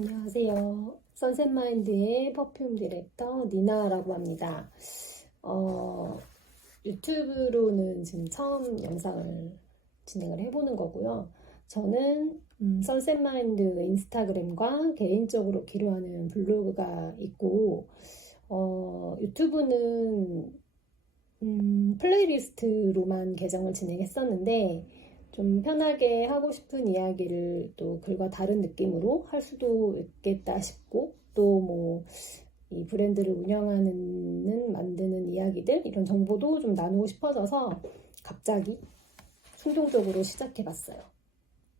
안녕하세요. 선셋마인드의 퍼퓸 디렉터 니나라고 합니다. 유튜브로는 지금 처음 영상을 진행을 해보는 거고요. 저는 선셋마인드 인스타그램과 개인적으로 기록하는 블로그가 있고, 유튜브는 플레이리스트로만 계정을 진행했었는데, 좀 편하게 하고 싶은 이야기를 또 글과 다른 느낌으로 할 수도 있겠다 싶고, 또 뭐 이 브랜드를 만드는 이야기들, 이런 정보도 좀 나누고 싶어져서 갑자기 충동적으로 시작해봤어요.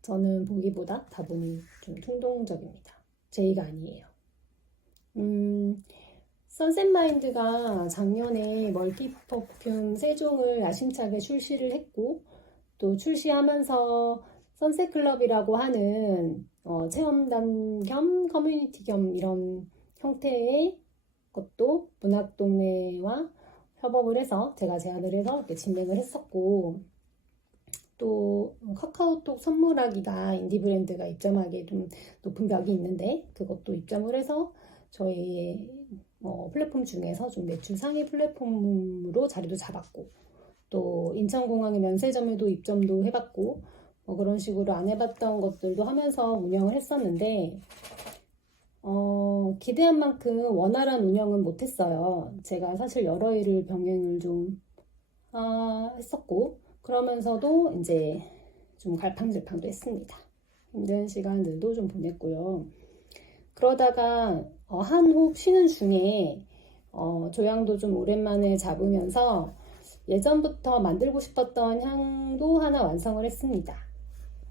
저는 보기보다 다분히 좀 충동적입니다. 제의가 아니에요. 선셋마인드가 작년에 멀티 퍼퓸 3종을 야심차게 출시를 했고, 또 출시하면서 선셋클럽이라고 하는 체험단 겸 커뮤니티 겸 이런 형태의 것도 문학동네와 협업을 해서 제가 제안을 해서 이렇게 진행을 했었고, 또 카카오톡 선물하기가 인디 브랜드가 입점하기에 좀 높은 벽이 있는데 그것도 입점을 해서 저희 플랫폼 중에서 좀 매출 상위 플랫폼으로 자리도 잡았고, 또 인천공항의 면세점에도 입점도 해봤고, 그런 식으로 안 해봤던 것들도 하면서 운영을 했었는데, 기대한 만큼 원활한 운영은 못했어요. 제가 사실 여러 일을 병행을 좀 했었고, 그러면서도 이제 좀 갈팡질팡도 했습니다. 힘든 시간들도 좀 보냈고요. 그러다가 한 호흡 쉬는 중에 조향도 좀 오랜만에 잡으면서 예전부터 만들고 싶었던 향도 하나 완성을 했습니다.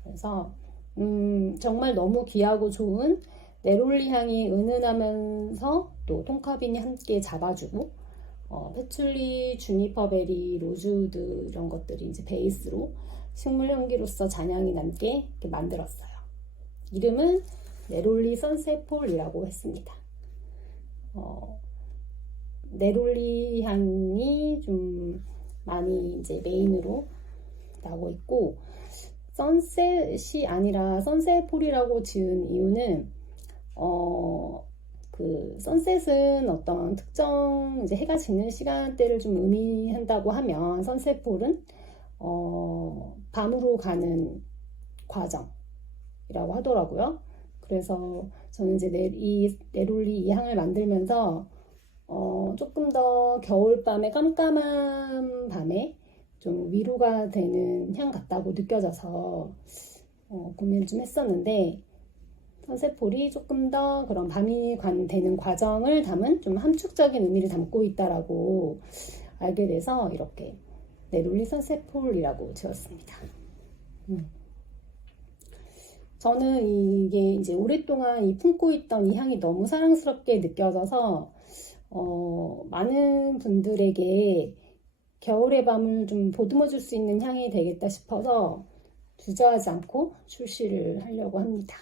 그래서 정말 너무 귀하고 좋은 네롤리 향이 은은하면서 또 톤카빈이 함께 잡아주고, 패출리, 주니퍼베리, 로즈우드 이런 것들이 이제 베이스로 식물 향기로서 잔향이 남게 이렇게 만들었어요. 이름은 네롤리 선셋폴이라고 했습니다. 네롤리 향이 좀 많이 이제 메인으로 나오고 있고, 선셋이 아니라 선셋폴이라고 지은 이유는 그 선셋은 어떤 특정 이제 해가 지는 시간대를 좀 의미한다고 하면, 선셋폴은 밤으로 가는 과정이라고 하더라고요. 그래서 저는 이제 이 네롤리 이 향을 만들면서 조금 더 겨울밤에 깜깜한 밤에 좀 위로가 되는 향 같다고 느껴져서 고민을 좀 했었는데, 선셋폴이 조금 더 그런 밤이 되는 과정을 담은 좀 함축적인 의미를 담고 있다라고 알게 돼서 이렇게 네롤리 선셋폴이라고 지었습니다. 저는 이게 이제 오랫동안 품고 있던 이 향이 너무 사랑스럽게 느껴져서 많은 분들에게 겨울의 밤을 좀 보듬어 줄 수 있는 향이 되겠다 싶어서 주저하지 않고 출시를 하려고 합니다.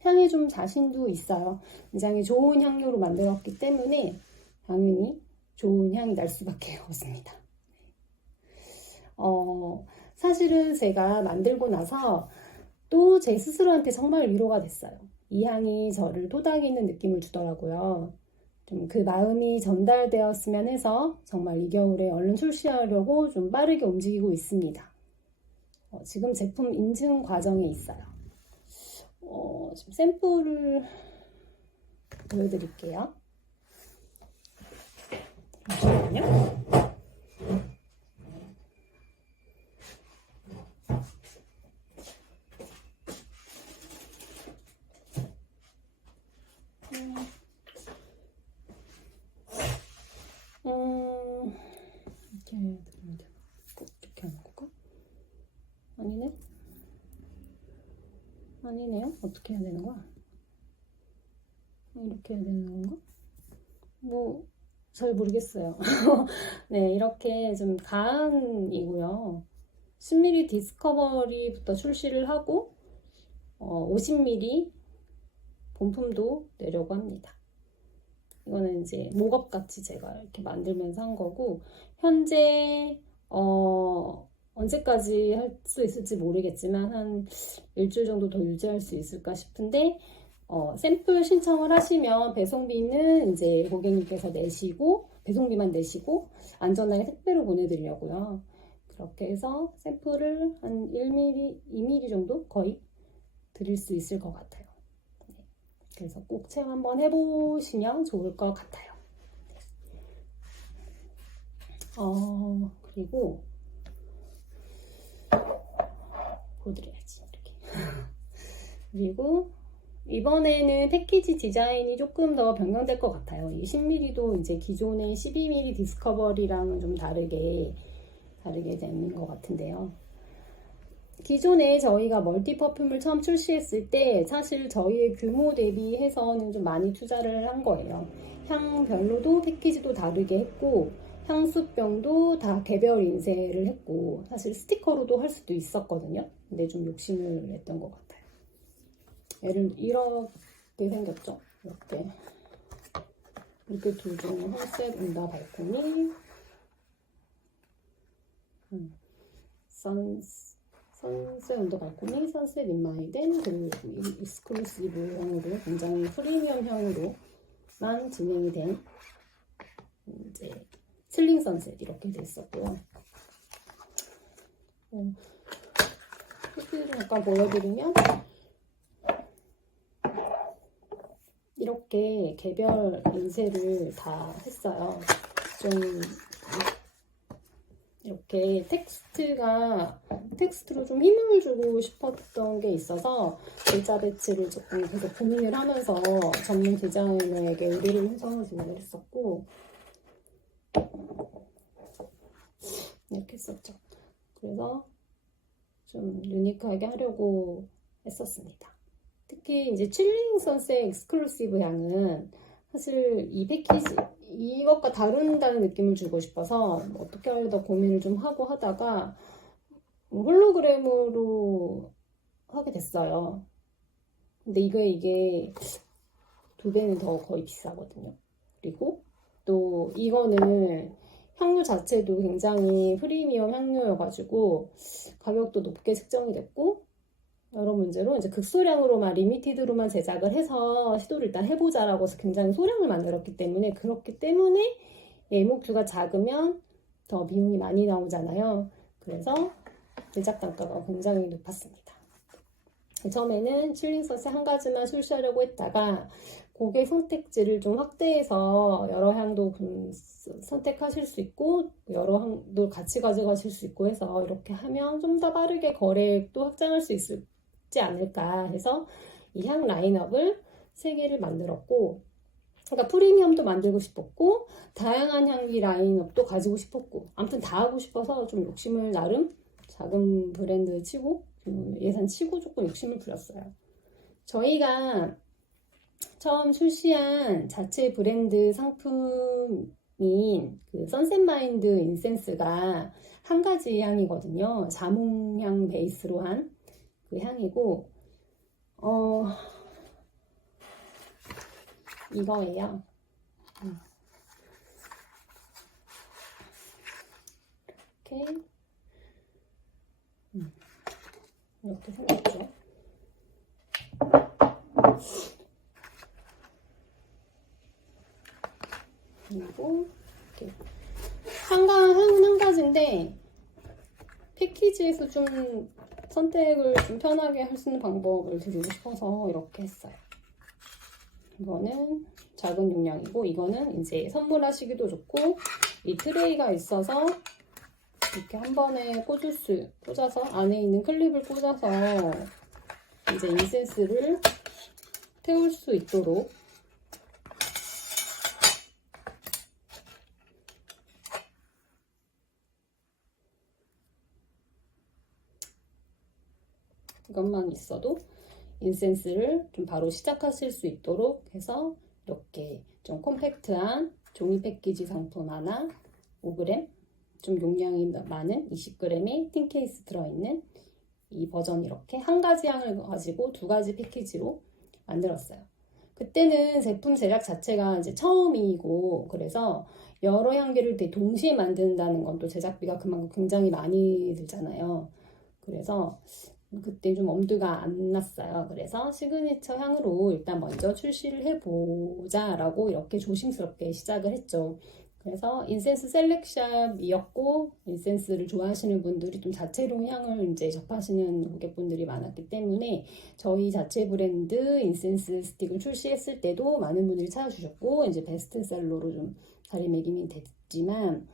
향에 좀 자신도 있어요. 굉장히 좋은 향료로 만들었기 때문에 당연히 좋은 향이 날 수밖에 없습니다. 사실은 제가 만들고 나서 또 제 스스로한테 정말 위로가 됐어요. 이 향이 저를 토닥이는 느낌을 주더라고요. 좀 그 마음이 전달되었으면 해서 정말 이 겨울에 얼른 출시하려고 좀 빠르게 움직이고 있습니다. 지금 제품 인증 과정에 있어요. 지금 샘플을 보여드릴게요. 잠시만요. 이렇게 해야 되는데 이렇게 하는 건가? 아니네? 아니네요? 어떻게 해야 되는 거야? 이렇게 해야 되는 건가? 뭐 잘 모르겠어요. 네, 이렇게 좀 가안이고요. 10ml 디스커버리부터 출시를 하고 50ml 본품도 내려고 합니다. 이거는 이제 목업 같이 제가 이렇게 만들면서 한 거고, 현재 언제까지 할 수 있을지 모르겠지만 한 일주일 정도 더 유지할 수 있을까 싶은데 샘플 신청을 하시면 배송비는 이제 고객님께서 내시고 배송비만 내시고 안전하게 택배로 보내드리려고요. 그렇게 해서 샘플을 한 1mm, 2mm 정도 거의 드릴 수 있을 것 같아요. 네. 그래서 꼭 체험 한번 해보시면 좋을 것 같아요. 그리고 보드려야지 이렇게. 그리고 이번에는 패키지 디자인이 조금 더 변경될 것 같아요. 이 10mm도 이제 기존의 12mm 디스커버리랑은 좀 다르게 되는 것 같은데요. 기존에 저희가 멀티 퍼퓸을 처음 출시했을 때 사실 저희의 규모 대비해서는 좀 많이 투자를 한 거예요. 향별로도 패키지도 다르게 했고 향수병도 다 개별 인쇄를 했고 사실 스티커로도 할 수도 있었거든요. 근데 좀 욕심을 냈던 것 같아요. 얘를 이렇게 생겼죠. 이렇게 두 종류 홀셋 온다 발코니 선셋 온더 발코니, 선셋 인마이덴, 그리고 익스클루시브 향으로 굉장히 프리미엄 향으로만 진행이 된 이제 칠링 선셋 이렇게 됐었고요. 후기를 잠깐 보여드리면 이렇게 개별 인쇄를 다 했어요. 좀 이렇게 텍스트로 좀 힘을 주고 싶었던 게 있어서 글자 배치를 조금 계속 고민을 하면서 전문 디자이너에게 의뢰를 해서 진행을 했었고 이렇게 했었죠. 그래서 좀 유니크하게 하려고 했었습니다. 특히 이제 칠링 선셋 익스클루시브 향은 사실 이 패키지 이것과 다른다는 느낌을 주고 싶어서 어떻게 하려다 고민을 좀 하고 하다가 홀로그램으로 하게 됐어요. 근데 이게 2배는 더 거의 비싸거든요. 그리고 또 이거는 향료 자체도 굉장히 프리미엄 향료여가지고 가격도 높게 책정이 됐고 여러 문제로 이제 극소량으로만 리미티드로만 제작을 해서 시도를 일단 해보자라고 해서 굉장히 소량을 만들었기 때문에 그렇기 때문에 예목주가 작으면 더 비용이 많이 나오잖아요. 그래서 제작 단가가 굉장히 높았습니다. 처음에는 칠링 소스 한 가지만 출시하려고 했다가 고객 선택지를 좀 확대해서 여러 향도 선택하실 수 있고 여러 향도 같이 가져가실 수 있고 해서 이렇게 하면 좀 더 빠르게 거래액도 확장할 수 있지 않을까 해서 이 향 라인업을 3개를 만들었고 그러니까 프리미엄도 만들고 싶었고 다양한 향기 라인업도 가지고 싶었고 아무튼 다 하고 싶어서 좀 욕심을 나름 작은 브랜드 치고 예산 치고 조금 욕심을 부렸어요. 저희가 처음 출시한 자체 브랜드 상품인 그 선셋마인드 인센스가 한 가지 향이거든요. 자몽향 베이스로 한 그 향이고 이거예요. 이렇게 생겼죠. 그리고 이렇게 향은 한 가지인데 패키지에서 좀 선택을 좀 편하게 할 수 있는 방법을 드리고 싶어서 이렇게 했어요. 이거는 작은 용량이고 이거는 이제 선물하시기도 좋고 이 트레이가 있어서 이렇게 한 번에 꽂아서 안에 있는 클립을 꽂아서 이제 인센스를 태울 수 있도록 이것만 있어도 인센스를 좀 바로 시작하실 수 있도록 해서 이렇게 좀 콤팩트한 종이 패키지 상품 하나 5g 좀 용량이 많은 20g의 틴 케이스 들어있는 이 버전 이렇게 한 가지 향을 가지고 2가지 패키지로 만들었어요. 그때는 제품 제작 자체가 이제 처음이고, 그래서 여러 향기를 되게 동시에 만든다는 건 또 제작비가 그만큼 굉장히 많이 들잖아요. 그래서 그때 좀 엄두가 안 났어요. 그래서 시그니처 향으로 일단 먼저 출시를 해보자라고 이렇게 조심스럽게 시작을 했죠. 그래서 인센스 셀렉샵이었고, 인센스를 좋아하시는 분들이 좀 자체로 향을 이제 접하시는 고객분들이 많았기 때문에 저희 자체 브랜드 인센스 스틱을 출시했을 때도 많은 분들이 찾아주셨고, 이제 베스트셀러로 좀 자리매김이 됐지만,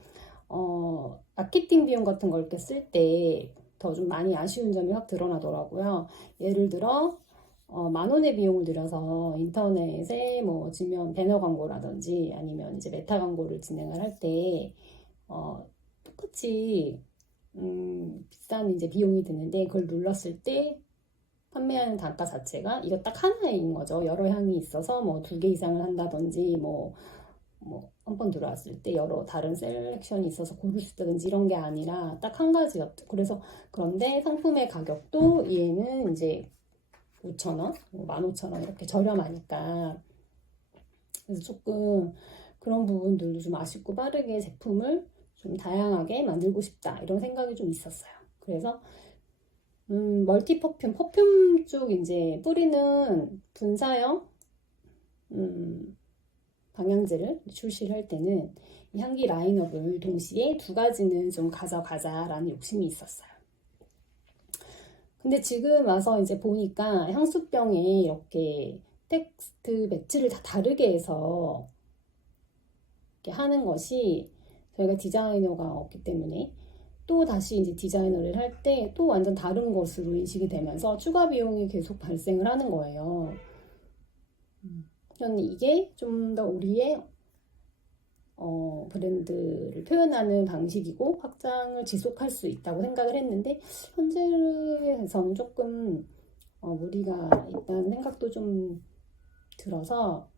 마케팅 비용 같은 걸 이렇게 쓸 때 더 좀 많이 아쉬운 점이 확 드러나더라고요. 예를 들어, 10,000원의 비용을 들여서 인터넷에 뭐 지면 배너 광고라든지 아니면 이제 메타 광고를 진행을 할 때, 똑같이, 비싼 이제 비용이 드는데 그걸 눌렀을 때 판매하는 단가 자체가 이거 딱 하나인 거죠. 여러 향이 있어서 뭐 2개 이상을 한다든지 뭐 한 번 들어왔을 때 여러 다른 셀렉션이 있어서 고를 수 있다든지 이런 게 아니라 딱 한 가지였죠. 그래서 그런데 상품의 가격도 얘는 이제 5,000원, 15,000원 이렇게 저렴하니까 그래서 조금 그런 부분들도 좀 아쉽고 빠르게 제품을 좀 다양하게 만들고 싶다 이런 생각이 좀 있었어요. 그래서 멀티 퍼퓸 쪽 이제 뿌리는 분사형 방향제를 출시를 할 때는 이 향기 라인업을 동시에 2가지는 좀 가져가자라는 욕심이 있었어요. 근데 지금 와서 이제 보니까 향수병에 이렇게 텍스트 매치를 다 다르게 해서 이렇게 하는 것이 저희가 디자이너가 없기 때문에 또 다시 이제 디자이너를 할 때 또 완전 다른 것으로 인식이 되면서 추가 비용이 계속 발생을 하는 거예요. 저는 이게 좀 더 우리의 브랜드를 표현하는 방식이고 확장을 지속할 수 있다고 생각을 했는데 현재에서는 조금 무리가 있다는 생각도 좀 들어서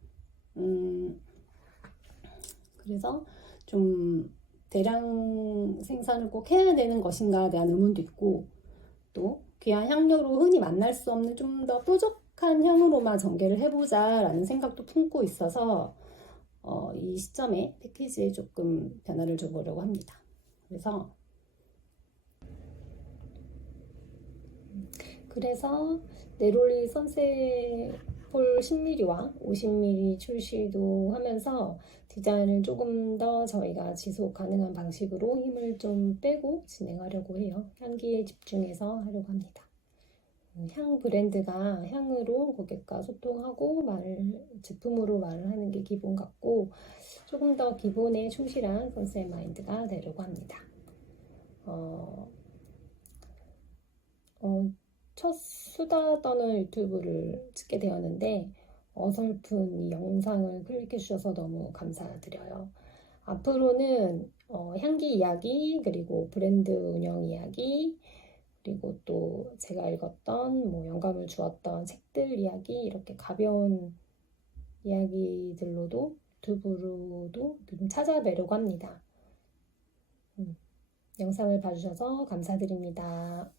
그래서 좀 대량 생산을 꼭 해야 되는 것인가에 대한 의문도 있고 또 귀한 향료로 흔히 만날 수 없는 좀 더 뾰족한 향으로만 전개를 해보자 라는 생각도 품고 있어서 이 시점에 패키지에 조금 변화를 줘보려고 합니다. 그래서 네롤리 선셋폴 10mm와 50mm 출시도 하면서 디자인을 조금 더 저희가 지속 가능한 방식으로 힘을 좀 빼고 진행하려고 해요. 향기에 집중해서 하려고 합니다. 향 브랜드가 향으로 고객과 소통하고 제품으로 말을 하는 게 기본 같고 조금 더 기본에 충실한 컨셉 마인드가 되려고 합니다. 첫 수다 떠는 유튜브를 찍게 되었는데 어설픈 이 영상을 클릭해 주셔서 너무 감사드려요. 앞으로는 향기 이야기 그리고 브랜드 운영 이야기 그리고 또 제가 읽었던 뭐 영감을 주었던 책들 이야기 이렇게 가벼운 이야기들로도 유튜브로도 좀 찾아뵈려고 합니다. 영상을 봐주셔서 감사드립니다.